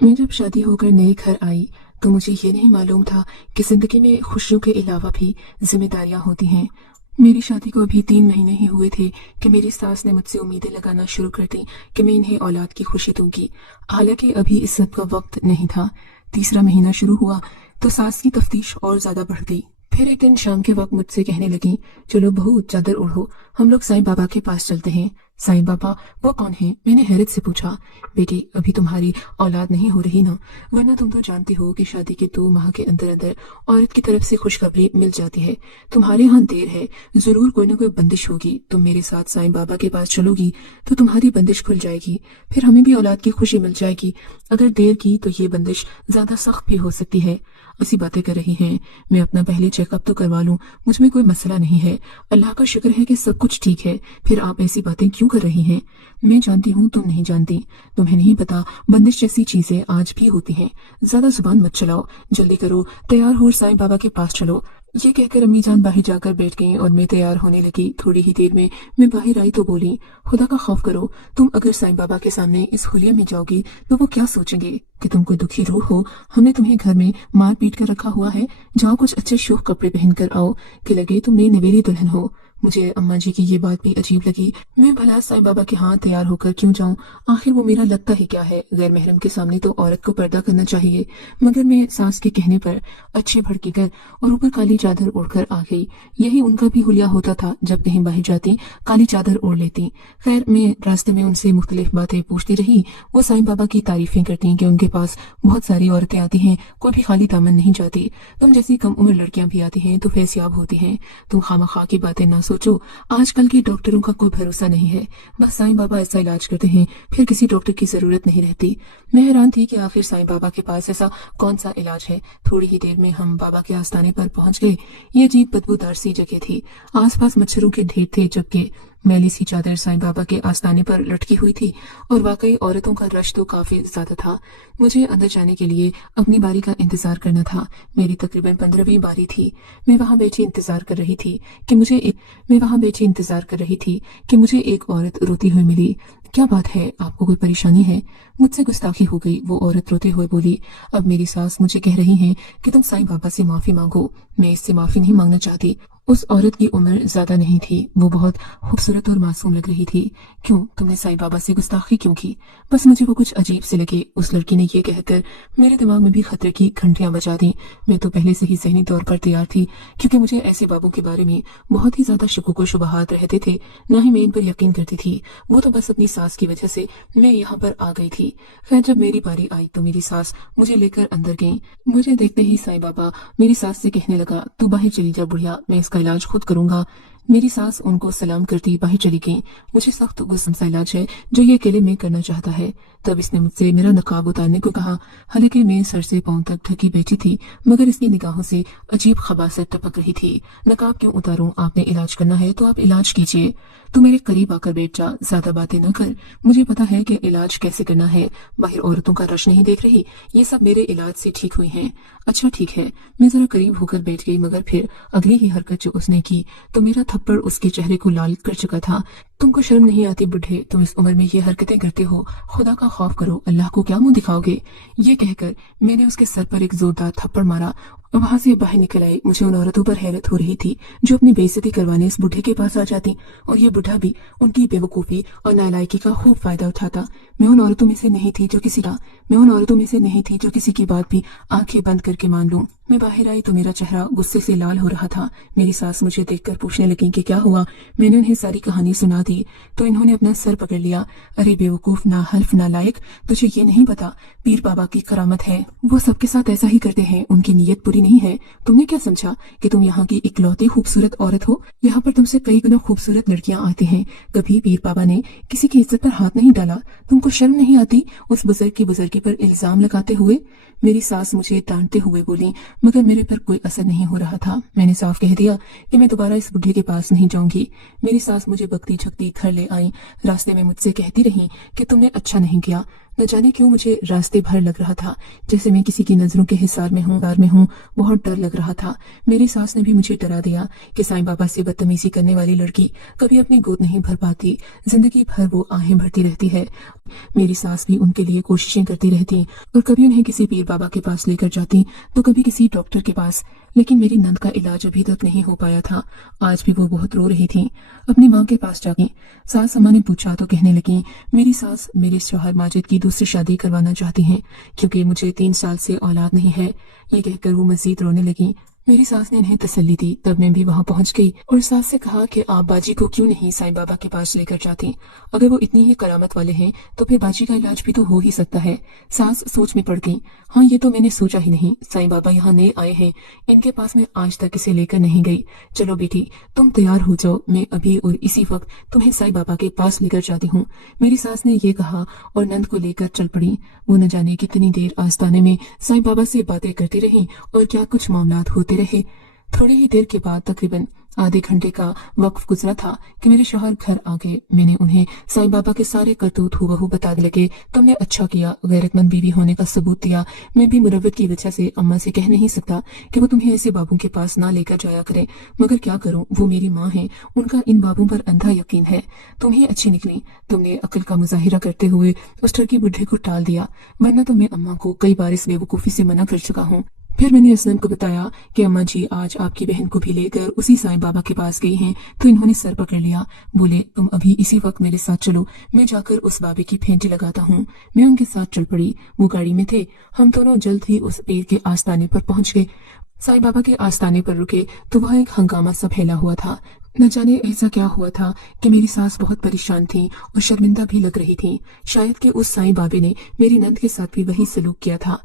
मैं जब शादी होकर नए घर आई तो मुझे ये नहीं मालूम था कि जिंदगी में खुशियों के अलावा भी जिम्मेदारियां होती हैं। मेरी शादी को अभी 3 महीने ही हुए थे कि मेरी सास ने मुझसे उम्मीदें लगाना शुरू कर दी कि मैं इन्हें औलाद की खुशी दूंगी। हालांकि अभी इस सब का वक्त नहीं था। तीसरा महीना शुरू हुआ तो सास की तफ्तीश और ज्यादा बढ़ गई। फिर एक दिन शाम के वक्त मुझसे कहने लगी, चलो बहू चादर ओढ़ो, हम लोग साईं बाबा के पास चलते हैं। साईं बाबा? वो कौन है? मैंने हैरत से पूछा। बेटी, अभी तुम्हारी औलाद नहीं हो रही ना, वरना तुम तो जानती हो कि शादी के 2 माह के अंदर अंदर औरत की तरफ से खुशखबरी मिल जाती है। तुम्हारे यहाँ देर है, जरूर कोई ना कोई बंदिश होगी। तुम मेरे साथ साईं बाबा के पास चलोगी तो तुम्हारी बंदिश खुल जाएगी, फिर हमें भी औलाद की खुशी मिल जाएगी। अगर देर की तो ये बंदिश ज्यादा सख्त भी हो सकती है। ऐसी बातें कर रही हैं, मैं अपना पहले चेकअप तो करवा लूं, मुझ में कोई मसला नहीं है, अल्लाह का शुक्र है कि सब कुछ ठीक है, फिर आप ऐसी बातें क्यों कर रही हैं? मैं जानती हूँ तुम नहीं जानती, तुम्हें नहीं पता बंदिश जैसी चीजें आज भी होती हैं। ज्यादा जुबान मत चलाओ, जल्दी करो, तैयार हो साईं बाबा के पास चलो। ये कहकर अम्मी जान बाहर जाकर बैठ गईं और मैं तैयार होने लगी। थोड़ी ही देर में मैं बाहर आई तो बोली, खुदा का खौफ करो, तुम अगर साईं बाबा के सामने इस हुलिया में जाओगी तो वो क्या सोचेंगे कि तुम कोई दुखी रूह हो। हमने तुम्हें घर में मार पीट कर रखा हुआ है, जाओ कुछ अच्छे शोक कपड़े पहन कर आओ कि लगे तुम नई नवेली दुल्हन हो। मुझे अम्मा जी की ये बात भी अजीब लगी। मैं भला साईं बाबा के हाथ तैयार होकर क्यों जाऊं? आखिर वो मेरा लगता ही क्या है? गैर महरम के सामने तो औरत को पर्दा करना चाहिए। मगर मैं सास के कहने पर अच्छे भड़की कर और ऊपर काली चादर ओढ़कर आ गई। यही उनका भी हुलिया होता था, जब कहीं बाहर जाती काली चादर ओढ़ लेती। खैर, मैं रास्ते में उनसे मुख्तलिफ बातें पूछती रही। वो साईं बाबा की तारीफें करती कि उनके पास बहुत सारी औरतें आती हैं, कोई भी खाली दामन नहीं जाती। तुम जैसी कम उम्र लड़कियां भी आती हैं तो फैसियाब होती हैं। तुम खामखा की बातें ना सोचो, आजकल के डॉक्टरों का कोई भरोसा नहीं है, बस साईं बाबा ऐसा इलाज करते हैं, फिर किसी डॉक्टर की जरूरत नहीं रहती। मैं हैरान थी कि आखिर साईं बाबा के पास ऐसा कौन सा इलाज है। थोड़ी ही देर में हम बाबा के आस्थाने पर पहुंच गए। ये अजीब बदबूदार सी जगह थी, आसपास मच्छरों के ढेर थे, जबकि मैली सी चादर साईं बाबा के आस्थाने पर लटकी हुई थी और वाकई औरतों का रश तो काफी ज्यादा था। मुझे अंदर जाने के लिए अपनी बारी का इंतजार करना था। मेरी तकरीबन 15वीं बारी थी। मैं वहां बैठी इंतजार कर रही थी कि मुझे एक औरत रोती हुई मिली। क्या बात है, आपको कोई परेशानी है? मुझसे गुस्ताखी हो गई। वो औरत रोते हुए बोली, अब मेरी सास मुझे कह रही हैं कि तुम साईं बाबा से माफी मांगो। मैं इससे माफी नहीं मांगना चाहती। उस औरत की उम्र ज्यादा नहीं थी, वो बहुत खूबसूरत और मासूम लग रही थी। क्यों, तुमने साईं बाबा से गुस्ताखी क्यों की? बस मुझे वो कुछ अजीब से लगे। उस लड़की ने ये कहकर मेरे दिमाग में भी खतरे की घंटियां बजा दी। मैं तो पहले से ही ज़हनी तौर पर तैयार थी, क्योंकि मुझे ऐसे बाबू के बारे में बहुत ही ज्यादा शकुक व शुबहात रहते थे। ना ही मैं इन पर यकीन करती थी, वो तो बस अपनी सास की वजह से मैं यहाँ पर आ गई थी। खैर, जब मेरी बारी आई तो मेरी सास मुझे लेकर अंदर गई। मुझे देखते ही साईं बाबा मेरी सास से कहने लगा, तू बाहर चली जा बुढ़िया, मैं इसका इलाज खुद करूंगा। मेरी सास उनको सलाम करती बाहर चली गई। मुझे सख्त गुस्सा सा इलाज है जो ये अकेले में करना चाहता है। तब इसने मुझसे मेरा नकाब उतारने को कहा। हालांकि मैं सर से पांव तक ढकी बैठी थी, मगर इसकी निगाहों से अजीब खबासत टपक रही थी। नकाब क्यों उतारूं? आपने इलाज करना है तो आप इलाज कीजिए। तू मेरे करीब आकर बैठ जा, ज्यादा बातें न कर। मुझे पता है कि इलाज कैसे करना है। बाहर औरतों का रश नहीं देख रही, ये सब मेरे इलाज से ठीक हुई हैं। अच्छा ठीक है। मैं जरा करीब होकर बैठ गई, मगर फिर अगली ही हरकत जो उसने की तो मेरा थप्पड़ उसके चेहरे को लाल कर चुका था। तुमको शर्म नहीं आती बुढ़े? तुम इस उम्र में ये हरकतें करते हो? खुदा का खौफ करो, अल्लाह को क्या मुंह दिखाओगे? ये कहकर मैंने उसके सर पर एक जोरदार थप्पड़ मारा और वहां से बाहर निकल आई। मुझे उन औरतों पर हैरत हो रही थी जो अपनी बेइज्जती करवाने इस बुढ़े के पास आ जाती, और ये बुढ़ा भी उनकी बेवकूफी और नालायकी का खूब फायदा उठाता। मैं उन औरतों में से नहीं थी जो किसी की बात भी आंखें बंद करके मान लूं। मैं बाहर आई तो मेरा चेहरा गुस्से से लाल हो रहा था। मेरी सास मुझे देखकर पूछने लगी कि क्या हुआ। मैंने उन्हें सारी कहानी सुना दी तो इन्होंने अपना सर पकड़ लिया। अरे बेवकूफ, नाहल्फ, नालायक, तुझे ये नहीं पता पीर बाबा की करामत है, वो सबके साथ ऐसा ही करते हैं, उनकी नीयत बुरी नहीं है। तुमने क्या समझा कि तुम यहाँ की इकलौती खूबसूरत औरत हो? यहाँ पर तुमसे कई गुना खूबसूरत लड़कियां आती हैं। कभी पीर बाबा ने किसी की इज्जत पर हाथ नहीं डाला। तुमको शर्म नहीं आती उस बुजुर्ग की बुजुर्गी पर इल्जाम लगाते हुए? मेरी सास मुझे डांटते हुए बोली, मगर मेरे पर कोई असर नहीं हो रहा था। मैंने साफ कह दिया कि मैं दोबारा इस बुढ़े के पास नहीं जाऊंगी। मेरी सास मुझे बकती झकती तकदीर घर ले आई। रास्ते में मुझसे कहती रही कि तुमने अच्छा नहीं किया। न जाने क्यों मुझे रास्ते भर लग रहा था जैसे मैं किसी की नजरों के हिसार में हूँ। बहुत डर लग रहा था। मेरी सास ने भी मुझे डरा दिया कि साईं बाबा से बदतमीजी करने वाली लड़की कभी अपनी गोद नहीं भर पाती, जिंदगी भर वो आहें भरती रहती है। मेरी सास भी उनके लिए कोशिशें करती रहती और कभी उन्हें किसी पीर बाबा के पास लेकर जाती तो कभी किसी डॉक्टर के पास, लेकिन मेरी नंद का इलाज अभी तक नहीं हो पाया था। आज भी वो बहुत रो रही थी। अपनी माँ के पास जागी। सास अम्मा ने पूछा तो कहने लगी, मेरी सास मेरे शौहर माजिद की दूसरी शादी करवाना चाहती हैं क्योंकि मुझे 3 साल से औलाद नहीं है। ये कहकर वो मजीद रोने लगी। मेरी सास ने इन्हें तसल्ली दी। तब मैं भी वहां पहुंच गई और सास से कहा कि आप बाजी को क्यों नहीं साईं बाबा के पास लेकर जाती। अगर वो इतनी ही करामत वाले हैं तो फिर बाजी का इलाज भी तो हो ही सकता है। सास सोच में पड़ गई। हाँ, ये तो मैंने सोचा ही नहीं। साईं बाबा यहाँ नए आए हैं, इनके पास मैं आज तक इसे लेकर नहीं गई। चलो बेटी, तुम तैयार हो जाओ, मैं अभी और इसी वक्त तुम्हें साईं बाबा के पास लेकर जाती हूँ। मेरी सास ने ये कहा और नंद को लेकर चल पड़ी। वो न जाने कितनी देर आस्ताने में साईं बाबा से बातें करती रही और क्या कुछ मामलात होते रहे। थोड़ी ही देर के बाद तकरीबन आधे घंटे का वक्त गुजरा था कि मेरे शौहर घर आ गए। मैंने उन्हें साईं बाबा के सारे करतूत हूबहू बता लगे। तुमने अच्छा किया, गैरतमंद बीवी होने का सबूत दिया। मैं भी मुरव्वत की वजह से अम्मा से कह नहीं सकता कि वो तुम्हें ऐसे बाबू के पास ना लेकर जाया करे, मगर क्या करूं, वो मेरी माँ है, उनका इन बाबों पर अंधा यकीन है। तुम ही अच्छी निकली, तुमने अक्ल का मुजाहिरा करते हुए उस ठरकी बुढ़े को टाल दिया, वरना तो मैं अम्मा को कई बार इस बेवकूफी से मना कर चुका हूँ। फिर मैंने असलम को बताया कि अम्मा जी आज आपकी बहन को भी लेकर उसी साईं बाबा के पास गई हैं। तो इन्होंने सर पकड़ लिया। बोले, तुम अभी इसी वक्त मेरे साथ चलो, मैं जाकर उस बाबे की फेंटी लगाता हूँ। मैं उनके साथ चल पड़ी। वो गाड़ी में थे। हम दोनों जल्द ही उस पेड़ के आस्ताने पर पहुंच गए। साईं बाबा के आस्ताने पर रुके तो वहाँ एक हंगामा सा फैला हुआ था। न जाने ऐसा क्या हुआ था कि मेरी सास बहुत परेशान थी और शर्मिंदा भी लग रही थी। शायद कि उस साईं बाबे ने मेरी नंद के साथ भी वही सलूक किया था।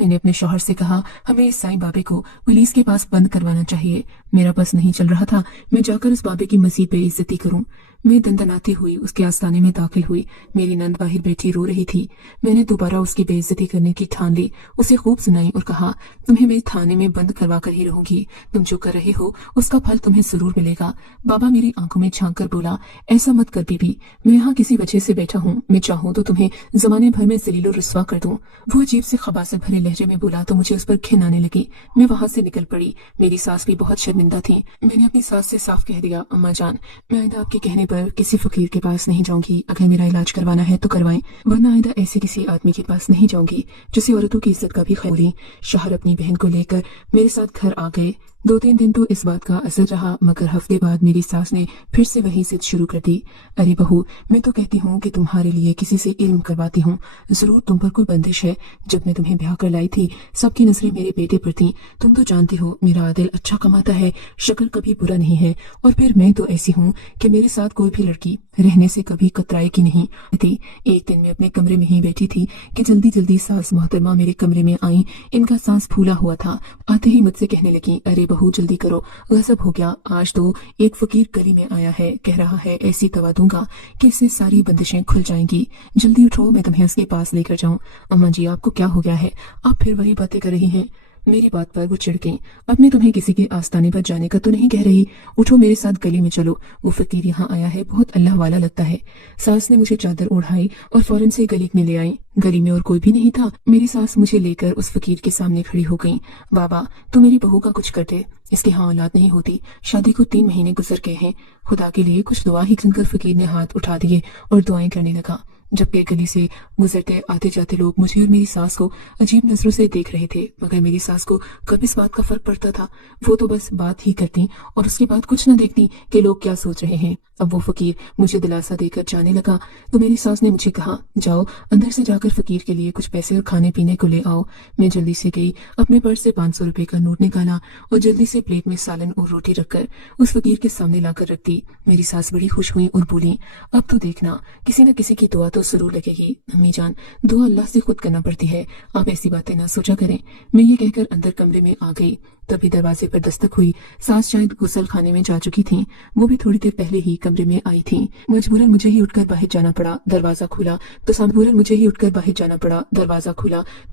मैंने अपने शौहर से कहा, हमें इस साईं बाबे को पुलिस के पास बंद करवाना चाहिए। मेरा बस नहीं चल रहा था मैं जाकर उस बाबे की मजीद बेइज्जती करूं। मैं दंदनाती हुई उसके आस्ताने में दाखिल हुई। मेरी नंद बाहर बैठी रो रही थी। मैंने दोबारा उसकी बेइज्जती करने की ठान ली। उसे खूब सुनाई और कहा, तुम्हें मैं थाने में बंद करवा कर ही रहूंगी। तुम जो कर रहे हो उसका फल तुम्हें जरूर मिलेगा। बाबा मेरी आंखों में झांक कर बोला, ऐसा मत कर बीबी, मैं यहाँ किसी वजह से बैठा हूँ। मैं चाहूँ तो तुम्हें जमाने भर में जलीलो रुस्वा कर दूं। वो अजीब से खबासत भरे लहजे में बोला तो मुझे उस पर घिन आने लगी। मैं वहां से निकल पड़ी। मेरी सास भी बहुत शर्मिंदा थी। मैंने अपनी सास से साफ कह दिया, अम्मा जान, मैं आइंदा आपके कहने पर किसी फकीर के पास नहीं जाऊंगी। अगर मेरा इलाज करवाना है तो करवाएं, वरना आइंदा ऐसे किसी आदमी के पास नहीं जाऊंगी जिसे औरतों की इज्जत का भी ख्याल नहीं। शौहर अपनी बहन को लेकर मेरे साथ घर आ गए। 2-3 दिन तो इस बात का असर रहा, मगर हफ्ते बाद मेरी सास ने फिर से वही जिद शुरू कर दी। अरे बहू, मैं तो कहती हूँ कि तुम्हारे लिए किसी से इल्म करवाती हूँ। जरूर तुम पर कोई बंदिश है। जब मैं तुम्हें ब्याह कर लाई थी सबकी नजरें मेरे बेटे पर थीं। तुम तो जानती हो मेरा आदिल अच्छा कमाता है, शक्ल कभी बुरा नहीं है। और फिर मैं तो ऐसी हूँ कि मेरे साथ कोई भी लड़की रहने से कभी कतराएगी नहीं थी। एक दिन मैं अपने कमरे में ही बैठी थी कि जल्दी जल्दी सास मोहतरमा मेरे कमरे में आई। इनका सांस फूला हुआ था। आते ही मुझसे कहने लगी, अरे बहू जल्दी करो, गजब हो गया। आज तो एक फकीर गली में आया है, कह रहा है ऐसी दवा दूंगा कि इससे सारी बंदिशें खुल जाएंगी। जल्दी उठो, मैं तुम्हें उसके पास लेकर जाऊं। अम्मा जी, आपको क्या हो गया है? आप फिर वही बातें कर रही हैं। मेरी बात पर वो चिढ़ गई। अब मैं तुम्हें किसी के आस्ताने पर जाने का तो नहीं कह रही। उठो, मेरे साथ गली में चलो। वो फकीर यहाँ आया है, बहुत अल्लाह वाला लगता है। सास ने मुझे चादर ओढ़ाई और फौरन से गली में ले आई। गली में और कोई भी नहीं था। मेरी सास मुझे लेकर उस फकीर के सामने खड़ी हो गई। बाबा, तू मेरी बहू का कुछ कर दे। इसके यहाँ औलाद नहीं होती। शादी को 3 महीने गुजर गए हैं। खुदा के लिए कुछ दुआ ही गिनकर फकीर ने हाथ उठा दिए और दुआएं करने लगा। जबकि गली से गुजरते आते जाते लोग मुझे और मेरी सास को अजीब नजरों से देख रहे थे, मगर मेरी सास को कब इस बात का फर्क पड़ता था। वो तो बस बात ही करती और उसके बाद कुछ न देखती कि लोग क्या सोच रहे हैं। अब वो फकीर मुझे दिलासा देकर जाने लगा तो मेरी सास ने मुझे कहा, जाओ अंदर से जाकर फकीर के लिए कुछ पैसे और खाने पीने को ले आओ। मैं जल्दी से गई, अपने पर्स से 500 रुपए का नोट निकाला और जल्दी से प्लेट में सालन और रोटी रखकर उस फकीर के सामने लाकर रख दी। मेरी सास बड़ी खुश हुई और बोली, अब तो देखना किसी न किसी की दुआ तो जरूर लगेगी। अम्मी जान, दुआ अल्लाह से खुद करना पड़ती है, आप ऐसी बातें ना सोचा करें। मैं ये कहकर अंदर कमरे में आ गई। तभी दरवाजे पर दस्तक हुई। सास शायद गुसल खाने में जा चुकी थी। वो भी थोड़ी देर पहले ही कमरे में आई थी। मजबूरन मुझे ही उठकर बाहर जाना पड़ा। दरवाजा खुला तो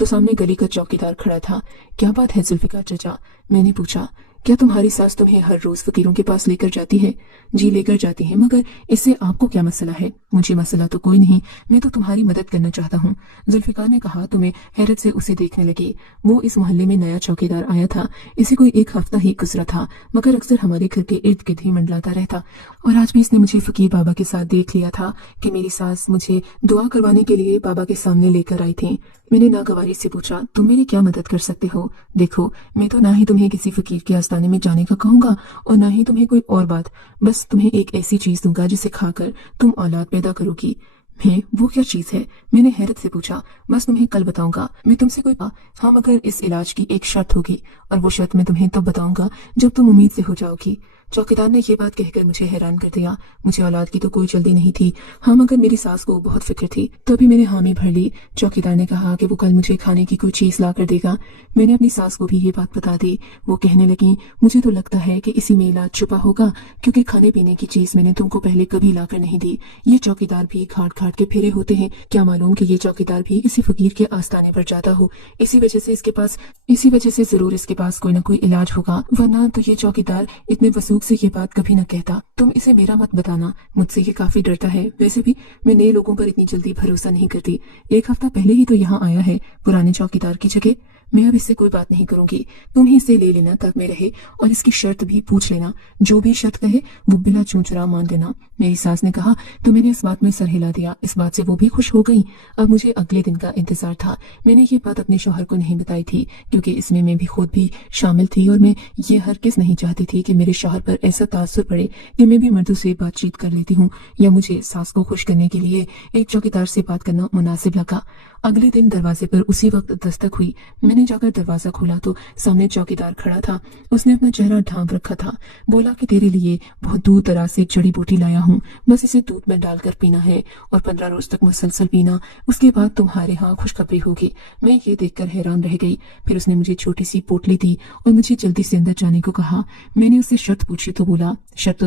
सामने गली का चौकीदार खड़ा था। क्या बात है जुल्फिकार चचा? मैंने पूछा। क्या तुम्हारी सास तुम्हें हर रोज फकीरों के पास लेकर जाती है? जी लेकर जाती है, मगर इससे आपको क्या मसला है? मुझे मसला तो कोई नहीं, मैं तो तुम्हारी मदद करना चाहता हूँ, जुल्फिकार ने कहा तो मैं हैरत से उसे देखने लगी। वो इस मोहल्ले में नया चौकीदार आया था। इसे कोई एक हफ्ता ही गुजरा था, मगर अक्सर हमारे घर के इर्द गिर्द ही मंडलाता रहता, और आज भी इसने मुझे फकीर बाबा के साथ देख लिया था कि मेरी सास मुझे दुआ करवाने के लिए बाबा के सामने लेकर आई थी। मैंने नागवारी से पूछा, तुम मेरी क्या मदद कर सकते हो? देखो, मैं तो ना ही तुम्हें किसी फकीर के आस्थाने में जाने का कहूंगा और ना ही तुम्हें कोई और बात, बस तुम्हें एक ऐसी चीज दूंगा जिसे खाकर तुम औलाद पैदा करोगी। मैं? वो क्या चीज है? मैंने हैरत से पूछा। बस तुम्हें कल बताऊंगा। मैं तुमसे कोई हाँ, मगर इस इलाज की एक शर्त होगी, और वो शर्त मैं तुम्हें तब बताऊंगा जब तुम उम्मीद से हो जाओगी। चौकीदार ने ये बात कहकर मुझे हैरान कर दिया। मुझे औलाद की तो कोई जल्दी नहीं थी, हाँ, मगर मेरी सास को बहुत फिक्र थी। तभी मैंने हामी भर ली। चौकीदार ने कहा कि वो कल मुझे खाने की कोई चीज ला कर देगा। मैंने अपनी सास को भी ये बात बता दी। वो कहने लगी, मुझे तो लगता है कि इसी में इलाज छुपा होगा, क्योंकि खाने पीने की चीज मैंने तुमको पहले कभी ला कर नहीं दी। ये चौकीदार भी घाट घाट के फेरे होते हैं, क्या मालूम कि ये चौकीदार भी किसी फकीर के आस्थाने पर जाता हो। इसी वजह से जरूर इसके पास कोई न कोई इलाज होगा, वरना तो ये चौकीदार इतने वसूख से ये बात कभी न कहता। तुम इसे मेरा मत बताना, मुझसे ये काफी डरता है। वैसे भी मैं नए लोगों पर इतनी जल्दी भरोसा नहीं करती। एक हफ्ता पहले ही तो यहाँ आया है, पुराने चौकीदार की जगह। मैं अब इससे कोई बात नहीं करूंगी, तुम ही इसे ले लेना तक में रहे, और इसकी शर्त भी पूछ लेना। जो भी शर्त कहे वो बिना चूंचरा मान लेना। मेरी सास ने कहा तो मैंने इस बात में सर हिला दिया। इस बात से वो भी खुश हो गई। अब मुझे अगले दिन का इंतजार था। मैंने ये बात अपने शौहर को नहीं बताई थी, क्योंकि इसमें मैं भी खुद भी शामिल थी, और मैं ये हरगिज़ नहीं चाहती थी कि मेरे शौहर पर ऐसा तासुर पड़े कि मैं भी मर्दों से बातचीत कर लेती हूँ, या मुझे सास को खुश करने के लिए एक चौकीदार से बात करना मुनासिब लगा। अगले दिन दरवाजे पर उसी वक्त दस्तक हुई। मैंने जाकर दरवाजा खोला तो सामने चौकीदार खड़ा था। उसने अपना चेहरा ढांप रखा था। बोला कि तेरे लिए बहुत दूर दराज से एक जड़ी बूटी लाया हूँ, बस इसे दूध में डालकर पीना है, और 15 रोज तक मुसलसल पीना, उसके बाद तुम्हारे यहाँ खुशखबरी होगी। मैं ये देखकर हैरान रह गई। फिर उसने मुझे छोटी सी पोटली दी और मुझे जल्दी से अंदर जाने को कहा। मैंने उससे शर्त पूछी तो बोला, शर्त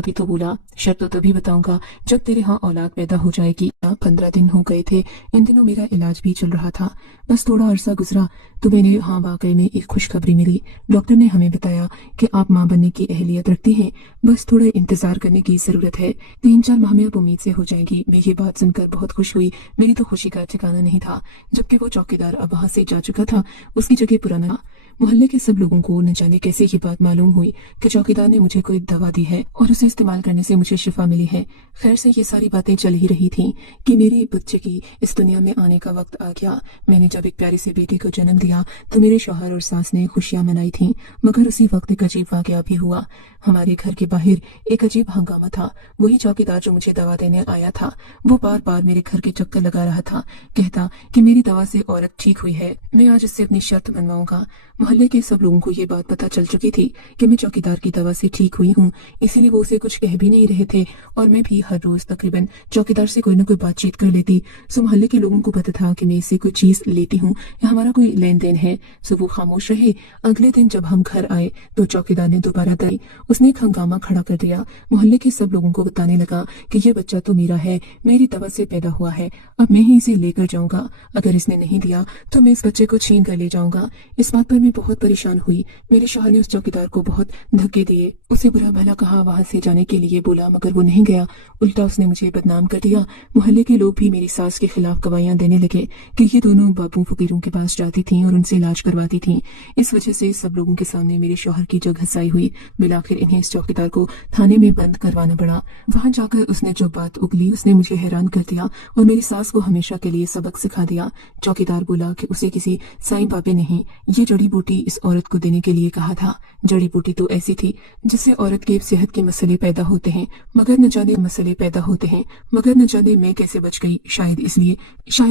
तो तभी बताऊंगा जब तेरे यहाँ औलाद पैदा हो जाएगी। 15 दिन हो गए थे। इन दिनों मेरा इलाज भी चल रहा था। बस थोड़ा अरसा गुजरा तो मैंने हाँ वाकई में एक खुशखबरी मिली। डॉक्टर ने हमें बताया कि आप माँ बनने की अहलियत रखती हैं, बस थोड़ा इंतजार करने की जरूरत है। 3-4 माह में आप उम्मीद से हो जाएंगी। मैं ये बात सुनकर बहुत खुश हुई। मेरी तो खुशी का ठिकाना नहीं था। जबकि वो चौकीदार अब वहां से जा चुका था। उसकी जगह पुराना मोहल्ले के सब लोगों को न जाने कैसे ये बात मालूम हुई कि चौकीदार ने मुझे कोई दवा दी है और उसे इस्तेमाल करने से मुझे शिफा मिली है। खैर से ये सारी बातें चल ही रही थी कि मेरे बच्चे की इस दुनिया में आने का वक्त आ गया। मैंने जब एक प्यारी सी बेटी को जन्म दिया तो मेरे शौहर और सास ने खुशियां मनाई थी, मगर उसी वक्त एक अजीब वाकया भी हुआ। हमारे घर के बाहर एक अजीब हंगामा था। वही चौकीदार जो मुझे दवा देने आया था, वो बार बार मेरे घर के चक्कर लगा रहा था, कहता कि मेरी दवा से औरत ठीक हुई है, मैं आज इससे अपनी शर्त मनवाऊंगा। मोहल्ले के सब लोगों को ये बात पता चल चुकी थी कि मैं चौकीदार की दवा से ठीक हुई हूँ, इसीलिए वो उसे कुछ कह भी नहीं रहे थे, और मैं भी हर रोज तकरीबन चौकीदार से कोई न कोई बातचीत कर लेती। सो मोहल्ले के लोगों को पता था कि मैं इससे कोई चीज लेती हूँ या हमारा कोई लेन देन है, सो वो खामोश रहे। अगले दिन जब हम घर आए तो चौकीदार ने दोबारा दी। उसने एक हंगामा खड़ा कर दिया। मोहल्ले के सब लोगों को बताने लगा कि ये बच्चा तो मेरा है, मेरी दवा से पैदा हुआ है, अब मैं ही इसे लेकर जाऊंगा। अगर इसने नहीं दिया तो मैं इस बच्चे को छीन कर ले जाऊंगा। इस बात पर मैं बहुत परेशान हुई। मेरे शौहर ने उस चौकीदार को बहुत धक्के दिए, उसे बुरा भला कहा, वहां से जाने के लिए बोला, मगर वो नहीं गया। उल्टा उसने मुझे बदनाम कर दिया। मोहल्ले के लोग भी मेरी सास के खिलाफ गवाहियां देने लगे कि ये दोनों बाबू फकीरों के पास जाती थी और उनसे इलाज करवाती थी। इस वजह से सब लोगों के सामने मेरे शौहर की जग हसाई हुई। बिलाखिर इन्हें इस चौकीदार को थाने में बंद करवाना पड़ा। वहां जाकर उसने जो बात उगली उसने मुझे हैरान कर दिया और मेरी सास को हमेशा के लिए सबक सिखा दिया। चौकीदार बोला कि उसे किसी साईं बाबे नहीं ये जड़ी बूटी इस औरत को देने के लिए कहा था। जड़ी बूटी तो ऐसी थी जिससे औरत के सेहत के मसले पैदा होते हैं, मगर न जाने मैं कैसे बच गई। शायद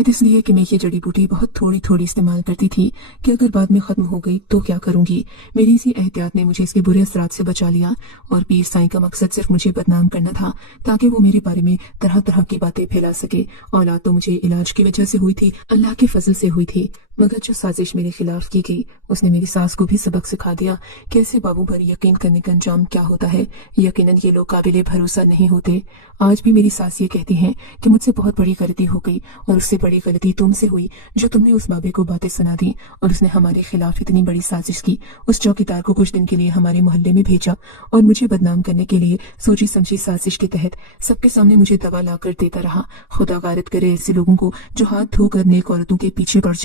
इसलिए कि मैं ये जड़ी बूटी बहुत थोड़ी थोड़ी इस्तेमाल करती थी कि अगर बाद में खत्म हो गई तो क्या करूंगी। मेरी इसी एहतियात ने मुझे इसके बुरे असरात से बचा लिया, और पीर साईं का मकसद सिर्फ मुझे बदनाम करना था ताकि वो मेरे बारे में तरह तरह की बातें फैला सके। औलाद तो मुझे इलाज की वजह से हुई थी, अल्लाह के फजल से हुई थी, मगर जो साजिश मेरे खिलाफ की गई उसने मेरी सास को भी सबक सिखा दिया कि ऐसे बाबू पर यकीन करने का अंजाम क्या होता है। यकीनन ये लोग काबिले भरोसा नहीं होते। आज भी मेरी सास ये कहती हैं कि मुझसे बहुत बड़ी गलती हो गई और उससे बड़ी गलती तुमसे हुई जो तुमने उस बाबे को बातें सुना दी और उसने हमारे खिलाफ इतनी बड़ी साजिश की। उस चौकीदार को कुछ दिन के लिए हमारे मोहल्ले में भेजा और मुझे बदनाम करने के लिए सोची समझी साजिश के तहत सबके सामने मुझे दवा लाकर देता रहा। खुदा गारत करे ऐसे लोगों को जो हाथ धोकर नेक औरतों के पीछे पड़ जाए।